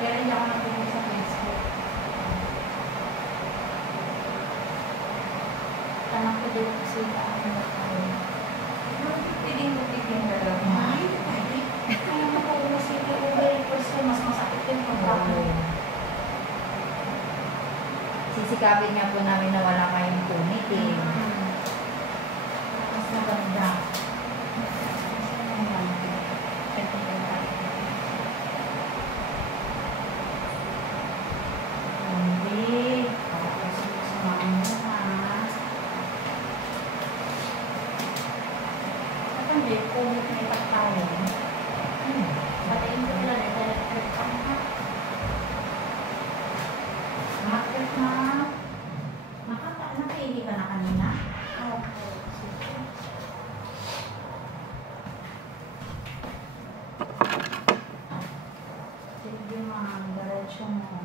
Kaya hindi ako nagpunta sa Facebook. Tanang ko din kasi ano na tayo. Piling ka daw. Ay, kaya makauna si Uber first time, mas masakit yung pagkakas. Sisikapin nga po namin na wala kayong punit eh. Mas maganda. Hindi. Tapos sumasama mo ha. At hindi, punit na ipagtayo. Patayin ko nila na electric pang ha. Electric na. Nakapili ka na kanina? Oo. Sige. Sige ma'am, diretso mo.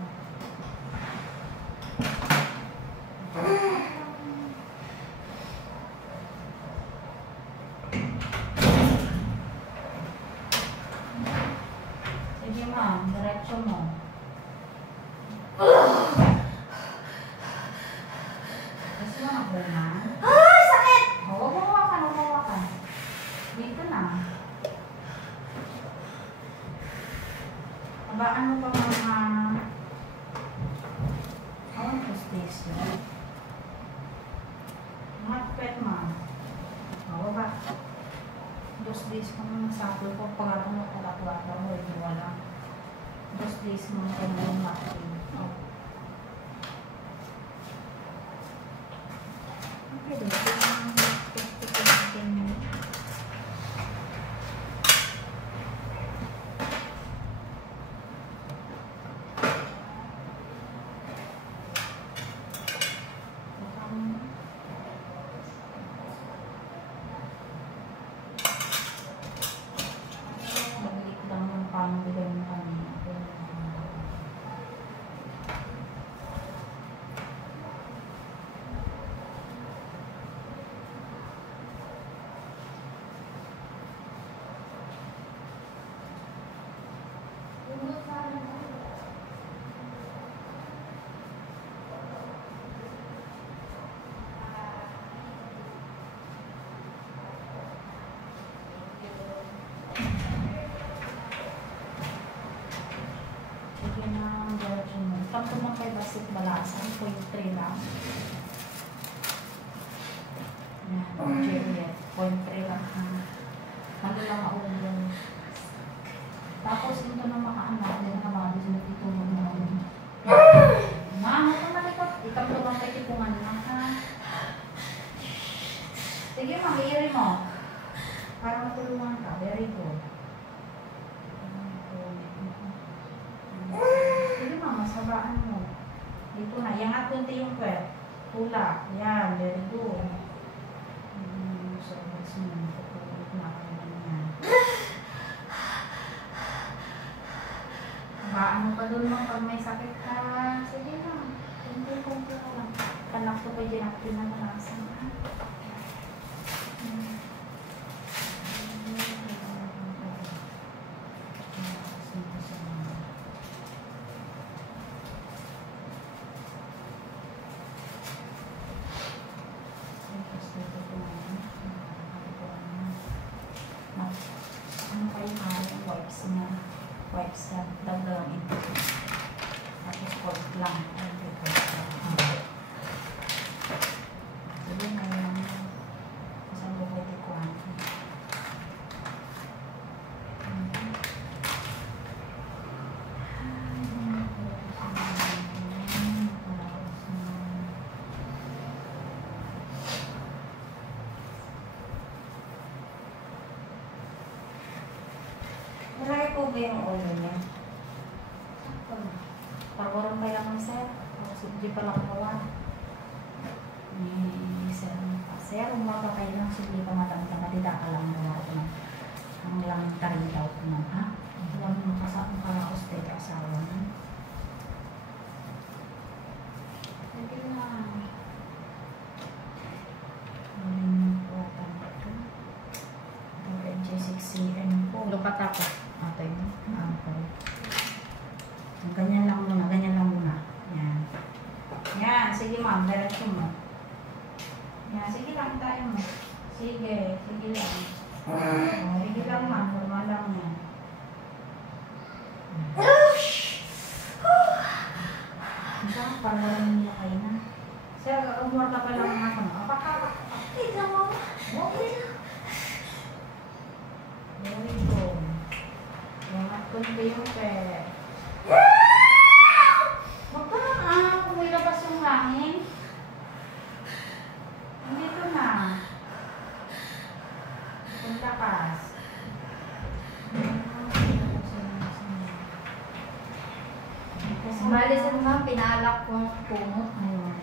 Sige ma'am, diretso mo. Gusto mo magbunan? Ay, sakit! Huwag mo hawakan. Dito na. Abaan mo pa mga... Awan ko space yun. Matpet ma. O, ba? Dos days ko nung saklo ko. Pag mo pagkakwata mo, hindi wala. Dos days mo ko nung matpet. Okay, dito yung test ko natin. Magbalik lang ng pambilay mo kanina. Sige na ang diretso mo. Tampo ng kay Basit Balasan, 0.3 lang. Yan, Juliet, 0.3 lang. Ano lang maulong. Tapos ito na makaanak, din na mabis na titulog na ulo. Mama, ito malikot. Itampo ng kay tipungan na ha. Sige mag-iiri mo. Para matulungan ka. Very good. Sige mama, sabaan mo. Dito na. Yang atunti yung pwet. Tula. Yan. Very good. So, mas mo. Tutulog na kayo yan. Sabaan mo pa doon lang pag may sakit ka. Sige lang. Kunti-kunti ka lang. Kanak ko pa dyan ako pinamalasan. Ano pa yung wipes niya? Wipes niya. Dagdagang ito. Tapos cord lang. Sige na yan. Isang buhay di ko Malaki po ba yung ulo niya? Pagwarang pa lang sir. Hindi pa lang gawa. Sir, umaga kayo lang. Sige pa matang-tang. Matita ka lang gawa ko na. Ang lang tarin daw ko na. Ha? Huwag mo kasama ka oste ka asawa na. Sige lang. Ulit mo po. J6CM po. Lupat ako. Atay mo. Okay. Ganyan lang muna, ganyan lang muna. Yan. Yan, sige ma'am, diretso mo. Yan, sige lang tayo mo. Sige, sige lang. Sige lang ma'am, normal lang yan. Diyan, parang walang niya kayo na. Sir, umor ka pa lang ako. Okay lang mo. Okay lang. Very good. Yan, at kunti yung pet. Huwag ka lang kung may labas yung hangin. Nandito na. Ang lakas. Bali sa mga pinalak kong punot ngayon.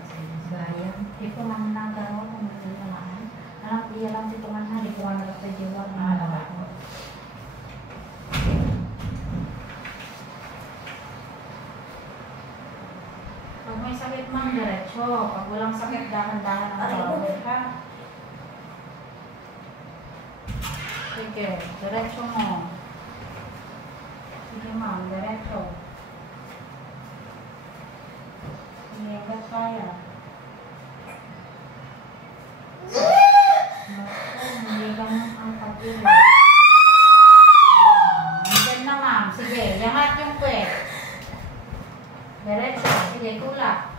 Sayang. Di ko man nagaraw kung may lamaan. Alam, iya lang dito man na. Di ko man nagpapagyawa ng alawa ko. Pag may sakit man, diretso. Pag walang sakit, dahan-dahan ang tawag, ha? Sige, diretso mo. Sige ma'am, diretso. Sige, hanggat kaya. Hindi ganun ang pag-iwi. Andyan na ma'am. Sige, yangat yung kwet. Diretso. Sige, tulak.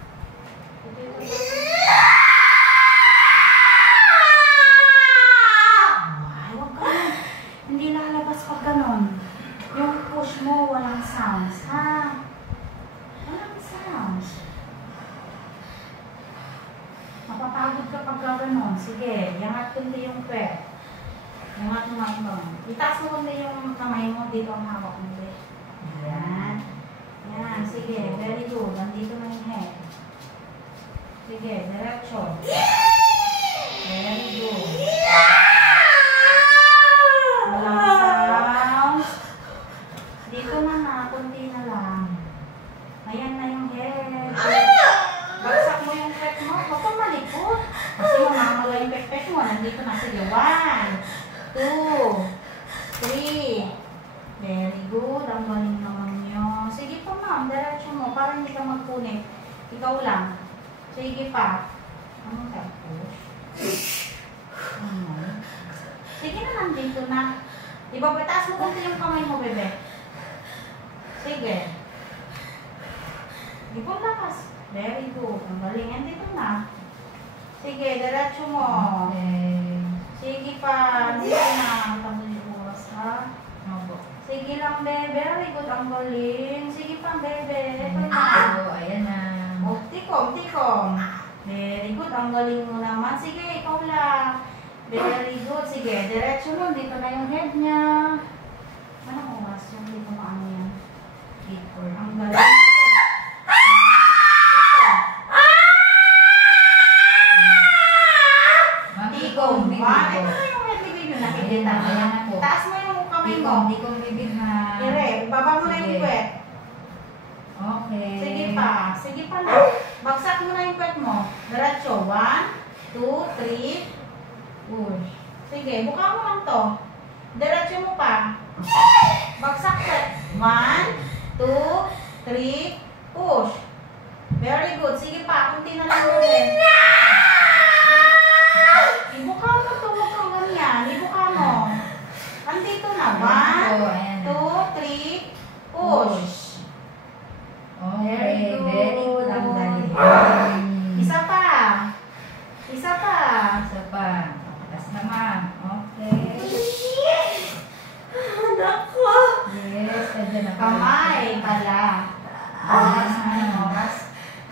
Ay, wag ka. Hindi lalabas pag ganon. Yung push mo, walang sounds, ha? Walang sounds. Mapapagod ka pag ganon. Sige, yangat kundi yung kwet. Yangat mo nga. Itaas mo kundi yung kamay mo. Dito ang hawak mo. Yan. Yan, sige, very good. Nandito na yung head. Sige, diretso. Very good. Walang sounds. Dito na, kunti na lang. Ayan na yung head. Bagsak mo yung pet mo. Huwag kang malikot. Kasi mamamala yung pet mo. Nandito na. Sige, 1, 2, 3. Very good. Ang galing naman nyo. Sige pa ma'am, diretso mo. Para hindi ka magpunit. Ikaw lang. Sige pa. Ano tapos? Sige na, nandito na. Diba, bataas mo kunti yung kamay mo, bebe. Sige. Di po lakas. Very good. Ang galing. Nandito na. Sige, diretso mo. Okay. Sige pa. Dito na. Tanggal yung oras, ha? Opo. Sige lang, bebe. Very good. Ang galing. Sige pa, bebe. Ito na. Ayan na. Oh, tikom, tikom. Very good. Ang galing mo naman. Sige, ikaw lang. Very good. Sige, diretso mo. Dito na yung head niya. Anong oras yung dito maano yan? 8-4. Ang galing. Tikom. Ito na yung head ni baby. Nakikita mo. Ayan na po. Taas mo yung kamay mo. Hindi ko bibig na. Ire, baba mo na yung Sige. kwet. Okay. Sige pa. Sige pa na. Bagsak mo na yung kwet mo. Diretso. 1, 2, 3. Push. Sige, buka mo lang to. Diretso mo pa. Bagsak kwet. 1, 2, 3. Push. Very good. Sige pa. Kunti na lang ulit. Ibuka mo to. Huwag kang ganyan. Ibuka mo. Andito na. 1, 2, 3. Push. Okay, very good. Ang galing. Isa pa. Isa pa. Isa pa. Taas naman. Okay. Yes, andyan na. Kamay pala. Oras na yung oras.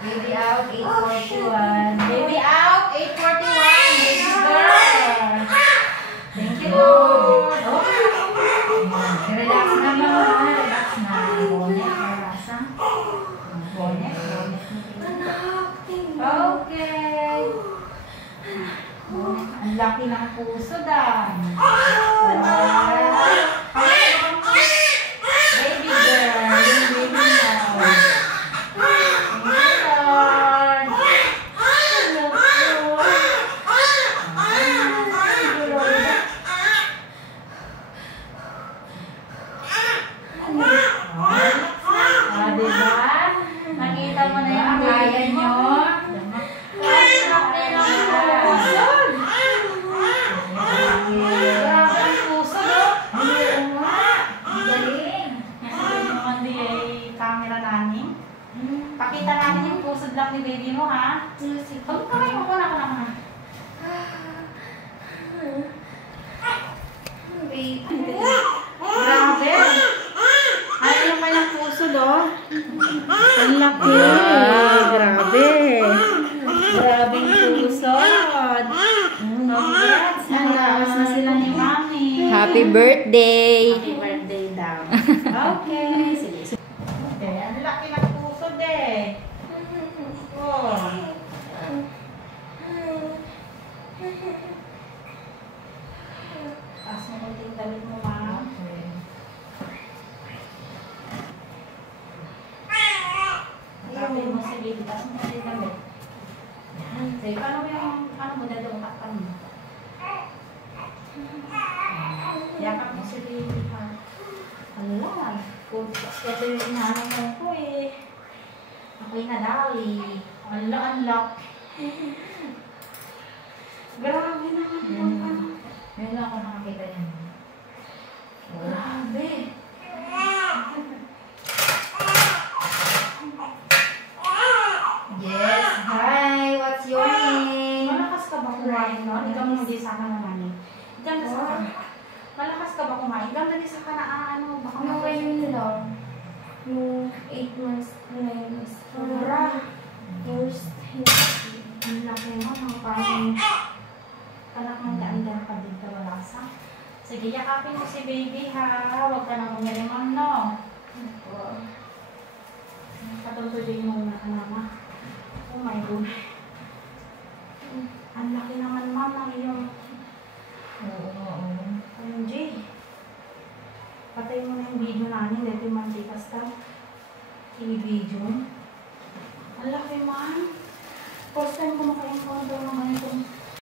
Baby out, 8:41. Baby out, 8:41. Baby girl. Thank you, Lord. Okay. Relax na mga. Relax na. Bonet, relax ha. Bonet, bonet. Okay. Bonet. Ang laki ng puso dan. Baby girl, yung baby mo. Diba? Pakita natin yung pusod lang ni baby mo, ha? Huwag ka kayo, wala ka lang, ha? Baby. Grabe! Ano naman yung pusod, oh? Ang laki! Grabe! Grabe yung pusod! Congrats! Nagkakas na sila ni Mami! Happy birthday! Happy birthday daw. Okay. Sige. Okay. Ang laki ng pusod eh. Oh. Taas mo kunting damit mo, Ma'am. Sabi mo sa baby, taas mo kunting damit. Sige, paano mo dadong takpan mo? Yakap mo si baby, ha? Ala, ito yung inaanong mo ko eh. Ako'y nadali. Ala, unlock. Grabe naman yung ano. Ngayon lang ako nakakita niya. Grabe. Yes, hi! What's your name? Malakas ka ba kumain, no? Ikaw mo hindi sa ka naman eh. Ikaw na sa ka. Malakas ka ba kumain? Ikaw na sa ka na ano? Baka Nung ngayon lang, nung 8 months, 9 months, Sobra. first Ang laki mo, mga parang anak ng daan-daan ka din ka malasa. Sige, yakapin mo si baby ha. Huwag ka na umirimang, no? Patutuloy mo na mama. Oh my God. Ang laki naman, ma'am, ng iyong MJ. Patay mo na yung video namin. Dito yung manchikas ka. I-video. Ang laki, ma'am. First time ko maka-encounter ng ganitong